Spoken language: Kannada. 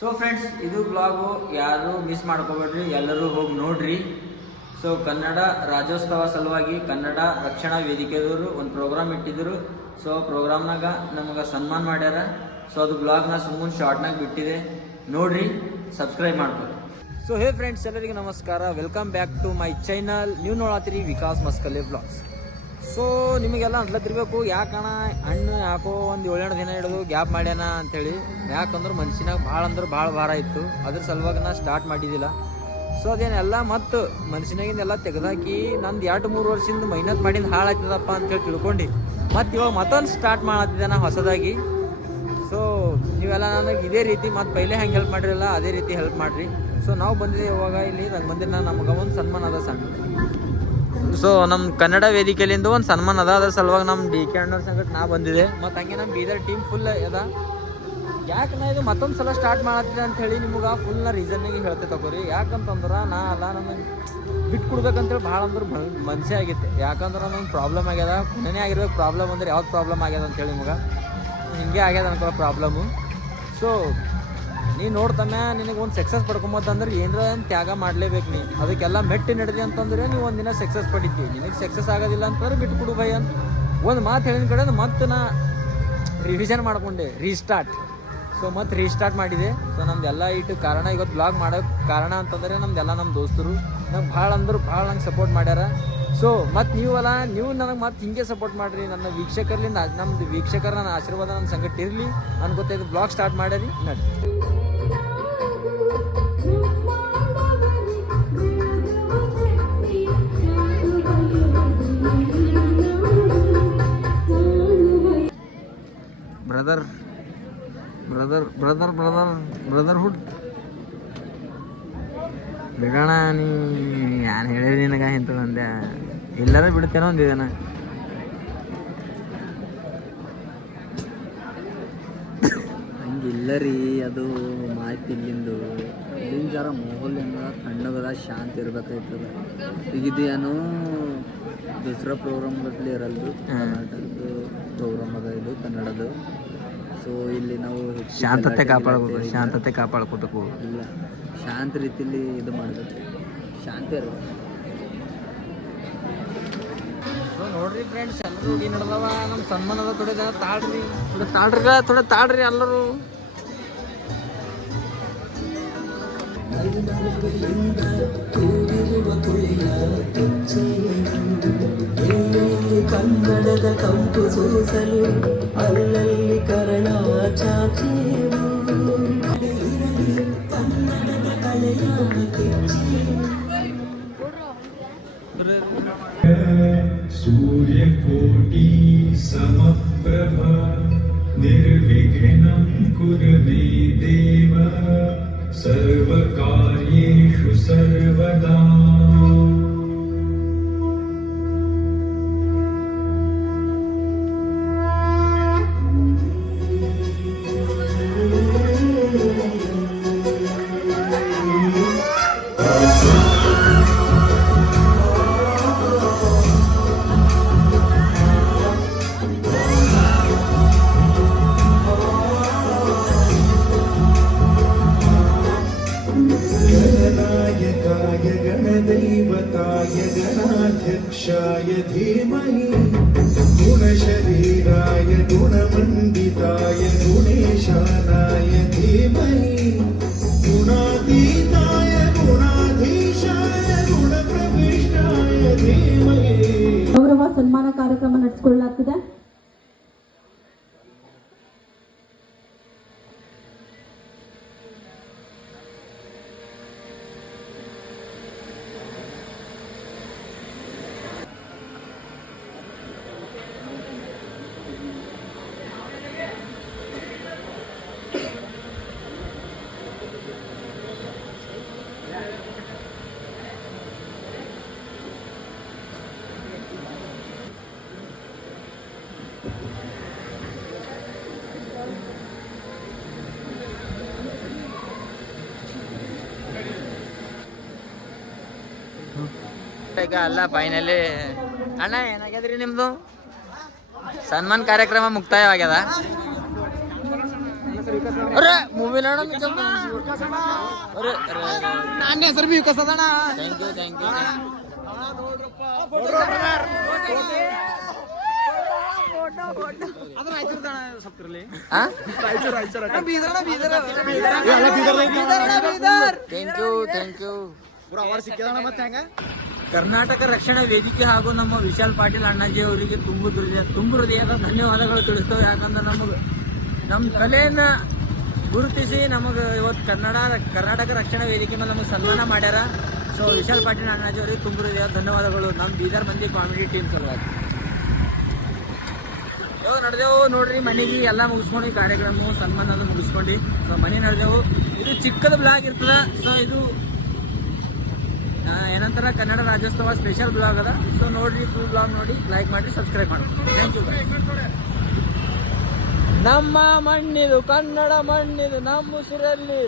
ಸೊ ಫ್ರೆಂಡ್ಸ್ ಇದು ಬ್ಲಾಗು ಯಾರು ಮಿಸ್ ಮಾಡ್ಕೋಬೇಡ್ರಿ, ಎಲ್ಲರೂ ಹೋಗಿ ನೋಡ್ರಿ. ಸೊ ಕನ್ನಡ ರಾಜ್ಯೋತ್ಸವ ಸಲುವಾಗಿ ಕನ್ನಡ ರಕ್ಷಣಾ ವೇದಿಕೆದವರು ಒಂದು ಪ್ರೋಗ್ರಾಮ್ ಇಟ್ಟಿದ್ರು. ಸೊ ಪ್ರೋಗ್ರಾಮ್ನಾಗ ನಮಗೆ ಸನ್ಮಾನ ಮಾಡ್ಯಾರ. ಸೊ ಅದು ಬ್ಲಾಗ್ನ ಸುಮ್ಮನೆ ಶಾರ್ಟ್ನಾಗ ಬಿಟ್ಟಿದೆ. ನೋಡ್ರಿ ಸಬ್ಸ್ಕ್ರೈಬ್ ಮಾಡ್ಕೊಳ್ಳಿ ಸೊ ಹೇ ಫ್ರೆಂಡ್ಸ್ ಎಲ್ಲರಿಗೆ ನಮಸ್ಕಾರ. Welcome back to my channel ನೀವು ನೋಡತ್ತೀರಿ ವಿಕಾಸ್ ಮಸ್ಕಲೆ ಬ್ಲಾಗ್ಸ್ ಸೊ ನಿಮಗೆಲ್ಲ ಅನ್ಲತ್ತಿರ್ಬೇಕು ಯಾಕಣ ಹಣ್ಣು ಯಾಕೋ ಒಂದು ಏಳೆಂಟು ದಿನ ಹಿಡಿದು ಗ್ಯಾಪ್ ಮಾಡ್ಯಾನ ಅಂಥೇಳಿ ಯಾಕಂದ್ರೆ ಮನ್ಸಿನಾಗ ಭಾಳ ಅಂದ್ರೆ ಭಾಳ ಭಾರ ಇತ್ತು. ಅದ್ರ ಸಲುವಾಗಿ ನಾ ಸ್ಟಾರ್ಟ್ ಮಾಡಿದ್ದಿಲ್ಲ. ಸೊ ಅದೇನೆಲ್ಲ ಮತ್ತು ಮನ್ಸಿನಾಗಿಂದೆಲ್ಲ ತೆಗೆದಾಕಿ ನಂದು ಎರಡು ಮೂರು ವರ್ಷದಿಂದ ಮೈನತ್ ಮಾಡಿಂದ ಹಾಳಾಗ್ತದಪ್ಪ ಅಂತೇಳಿ ತಿಳ್ಕೊಂಡು. ಮತ್ತು ಇವಾಗ ಮತ್ತೊಂದು ಸ್ಟಾರ್ಟ್ ಮಾಡತ್ತಿದ್ದೆ ನಾ ಹೊಸದಾಗಿ. ಸೊ ನೀವೆಲ್ಲ ನನಗೆ ಇದೇ ರೀತಿ ಮತ್ತು ಪೈಲೆ ಹೆಂಗೆ ಹೆಲ್ಪ್ ಮಾಡಿರಲ್ಲ, ಅದೇ ರೀತಿ ಹೆಲ್ಪ್ ಮಾಡಿರಿ. ಸೊ ನಾವು ಬಂದಿದ್ದೆ ಇವಾಗ ಇಲ್ಲಿ ರಂಗಮಂದಿರ ನಮಗೆ ಒಂದು ಸನ್ಮಾನ ಅದ ಸಣ್ಣ. ಸೊ ನಮ್ಮ ಕನ್ನಡ ವೇದಿಕೆಯಿಂದ ಒಂದು ಸನ್ಮಾನ ಅದ. ಅದ್ರ ಸಲುವಾಗಿ ನಮ್ಮ ಡಿ ಕೆ ಅಣ್ಣವ್ರ ಸಂಗಟ ನಾ ಬಂದಿದೆ. ಮತ್ತು ಹಂಗೆ ನಮ್ಮ ಬೀದರ್ ಟೀಮ್ ಫುಲ್ ಅದ. ಯಾಕೆ ನಾ ಇದು ಮತ್ತೊಂದು ಸಲ ಸ್ಟಾರ್ಟ್ ಮಾಡತ್ತಿದೆ ಅಂತ ಹೇಳಿ ನಿಮ್ಗೆ ಫುಲ್ ನಾ ರೀಸನ್ನಿಗೆ ಹೇಳ್ತೆ ತಗೋರಿ. ಯಾಕಂತಂದ್ರೆ ನಾ ಅಲ್ಲ, ನಮಗೆ ಬಿಟ್ಟು ಕೊಡ್ಬೇಕಂತೇಳಿ ಭಾಳ ಅಂದ್ರೆ ಮನಸ್ಸೇ ಆಗಿತ್ತು. ಯಾಕಂದ್ರೆ ನಮ್ಗೆ ಪ್ರಾಬ್ಲಮ್ ಆಗ್ಯದ. ಕೊನೆನೇ ಆಗಿರ್ಬೇಕು ಪ್ರಾಬ್ಲಮ್ ಅಂದ್ರೆ ಯಾವ್ದು ಪ್ರಾಬ್ಲಮ್ ಆಗ್ಯದ ಅಂತೇಳಿ ನಿಮ್ಗೆ. ಹಿಂಗೆ ಆಗ್ಯದ ಅನ್ಕೊಳ್ಳೋ ಪ್ರಾಬ್ಲಮ್ಮು ಸೊ ನೀ ನೋಡ್ತಾನೆ ನಿನಗೆ ಒಂದು ಸಕ್ಸಸ್ ಪಡ್ಕೊಂಬತ್ತಂದ್ರೆ ಏನರ ಒಂದು ತ್ಯಾಗ ಮಾಡಲೇಬೇಕು ನೀ. ಅದಕ್ಕೆಲ್ಲ ಮೆಟ್ಟಿ ನಡೆದಿ ಅಂತಂದ್ರೆ ನೀವು ಒಂದು ದಿನ ಸಕ್ಸಸ್ ಪಡಿತೀವಿ. ನಿನಗೆ ಸಕ್ಸಸ್ ಆಗೋದಿಲ್ಲ ಅಂತಂದ್ರೆ ಬಿಟ್ಟು ಕೊಡು ಭಯ ಅಂತ. ಒಂದು ಮಾತು ಹೇಳಿದ ಕಡೆ ಮತ್ತೆ ನಾ ರಿವಿಷನ್ ಮಾಡ್ಕೊಂಡೆ ರೀಸ್ಟಾರ್ಟ್ ಸೊ ಮತ್ತೆ ರೀಸ್ಟಾರ್ಟ್ ಮಾಡಿದೆ. ಸೊ ನಮ್ದೆಲ್ಲ ಇಟ್ಟು ಕಾರಣ ಇವತ್ತು ಬ್ಲಾಗ್ ಮಾಡೋಕ್ಕೆ ಕಾರಣ ಅಂತಂದರೆ ನಮ್ದೆಲ್ಲ ನಮ್ಮ ದೋಸ್ತರು. ನಂಗೆ ಭಾಳ ಅಂದ್ರೆ ಭಾಳ ನಂಗೆ ಸಪೋರ್ಟ್ ಮಾಡ್ಯಾರ. ಸೊ ಮತ್ತು ನೀವಲ್ಲ, ನೀವು ನನಗೆ ಮತ್ತೆ ಹಿಂಗೆ ಸಪೋರ್ಟ್ ಮಾಡಿರಿ. ನನ್ನ ವೀಕ್ಷಕರ್ಲಿಂದ, ನಮ್ದು ವೀಕ್ಷಕರ ನನ್ನ ಆಶೀರ್ವಾದ, ನನ್ನ ಸಂಗಟ ಇರಲಿ. ಬ್ಲಾಗ್ ಸ್ಟಾರ್ಟ್ ಮಾಡ್ಯಾರಿ, ನಡಿ. Brother brother brother brother brotherhood ಬಿಡೋಣ ನೀ ಯಾರು ಹೇಳಿ ನಿನಗ ಇಂಥದಂದೆ ಎಲ್ಲರೂ ಬಿಡ್ತೇನೋ ಒಂದಿದನ. ಹಂಗಿಲ್ಲ ರೀ ಅದು ಮಾಹಿತಿ ಇಲ್ಲಿಂದು. ಇಲ್ಲಿನ ಜರ ಮೊಬೈಲಿಂದ ತಣ್ಣಗದ ಶಾಂತಿ ಇರ್ಬೇಕಾಯ್ತದ. ಈಗ ಇದು ಏನು ದಸರಾ ಪ್ರೋಗ್ರಾಮ್ ಗಟ್ಲೆ ಇರಲ್ದು ಕರ್ನಾಟಕದ ಪ್ರೋಗ್ರಾಮ್ ಅದ ಇದು ಕನ್ನಡದು ಸೊ ಇಲ್ಲಿ ನಾವು ಶಾಂತತೆ ಕಾಪಾಡಬೇಕು ಶಾಂತತೆ ಕಾಪಾಡ್ಕೋಬೇಕು ಇಲ್ಲ. ಶಾಂತ ರೀತಿಯಲ್ಲಿ ಇದು ಮಾಡಬೇಕು. ಶಾಂತಿ ಇರಬೇಕು. ಸೊ ನೋಡ್ರಿ ಫ್ರೆಂಡ್ಸ್ ಎಲ್ಲರೂ ಈ ನಡೆದವ ನಮ್ಮ ಸನ್ಮಾನದ ತೊಡೆದ ತಾಳ್ರಿ. ಥೋಡೆ ತಾಳ್ರಿ ಥೋಡೆ ತಾಳ್ರಿ ಎಲ್ಲರೂ. ಕನ್ನಡದ ಕಂಪು ಸೂಸಲು ಅಲ್ಲಲ್ಲಿ ಕರಣ ಚಾಚೇವು ಕನ್ನಡದ ಕಲೆಯ സൂര്യകോടി സമപ്രഭ നിർവിഘ്നം കുരുവേ ദേവ സർവകാ पुरुषाय धीमहि गुणशरीराय गुणमण्डिताय गुणेशानाय धीमहि गुणातीताय गुणाधीशाय गुणप्रविष्टाय धीमहि गौरव सन्मान कार्यक्रम ಈಗ ಅಲ್ಲ ಫೈನಲಿ ಅಣ್ಣ ಏನಾಗ್ಯದ್ರಿ ನಿಮ್ದು? ಸನ್ಮಾನ ಕಾರ್ಯಕ್ರಮ ಮುಕ್ತಾಯವಾಗ್ಯದ? ಅರೆ ಮೂವಿ ನೋಡ ಅರೆ ನನ್ನ ಹೆಸರು ಬಿ ವಿಕಾಸ್ ಅದಣ್ಣ. ಥ್ಯಾಂಕ್ ಯು ಥ್ಯಾಂಕ್ ಯು ಅದು ರಾಯಚೂರು ಸಪ್ತಿರ್ಲಿ. ಹಾ Bidar Bidar. Bidar thank you thank you Karnataka Rakshana Vedike ಹಾಗೂ ನಮ್ಮ ವಿಶಾಲ್ ಪಾಟೀಲ್ ಅಣ್ಣಾಜಿ ಅವರಿಗೆ ತುಂಬು ಹೃದಯ, ತುಂಬು ಹೃದಯದ ಧನ್ಯವಾದಗಳು ತಿಳಿಸ್ತವೆ. ಯಾಕಂದ್ರೆ ನಮಗೆ ನಮ್ಮ ಕಲೆಯನ್ನ ಗುರುತಿಸಿ ನಮಗೆ ಇವತ್ತು ಕನ್ನಡ, ಕರ್ನಾಟಕ ರಕ್ಷಣಾ ವೇದಿಕೆ ಮೇಲೆ ನಮಗೆ ಸನ್ಮಾನ ಮಾಡ್ಯಾರ. ಸೊ ವಿಶಾಲ್ ಪಾಟೀಲ್ ಅಣ್ಣಾಜಿ ಅವರಿಗೆ ತುಂಬು ಹೃದಯ ಧನ್ಯವಾದಗಳು. ನಮ್ಮ ಬೀದರ್ ಮಂದಿ ಕಾಮಿಡಿ ಟೀಮ್ ಸಲುವಾಗಿ. ನಡೆದೇವು ನೋಡ್ರಿ, ಮನೆಗೆ ಎಲ್ಲ ಮುಗಿಸ್ಕೊಂಡು ಕಾರ್ಯಕ್ರಮ ಸನ್ಮಾನ ಮುಗಿಸ್ಕೊಂಡು. ಸೊ ಮನೆ ನಡೆದೆವು. ಇದು ಚಿಕ್ಕದ ಬ್ಲಾಗ್ ಇರ್ತದ. ಸೊ ಇದು ಏನಂತಾರ? ಕನ್ನಡ ರಾಜ್ಯೋತ್ಸವ ಸ್ಪೆಷಲ್ ಬ್ಲಾಗ್ ಅದ. ಸೊ ನೋಡ್ರಿ ಫುಲ್ ಬ್ಲಾಗ್ ನೋಡಿ ಲೈಕ್ ಮಾಡಿ ಸಬ್ಸ್ಕ್ರೈಬ್ ಮಾಡಿ ಥ್ಯಾಂಕ್ ಯು ನಮ್ಮ ಮಣ್ಣಿದು, ಕನ್ನಡ ಮಣ್ಣಿದು, ನಮ್ಮ ಉಸಿರಲ್ಲಿ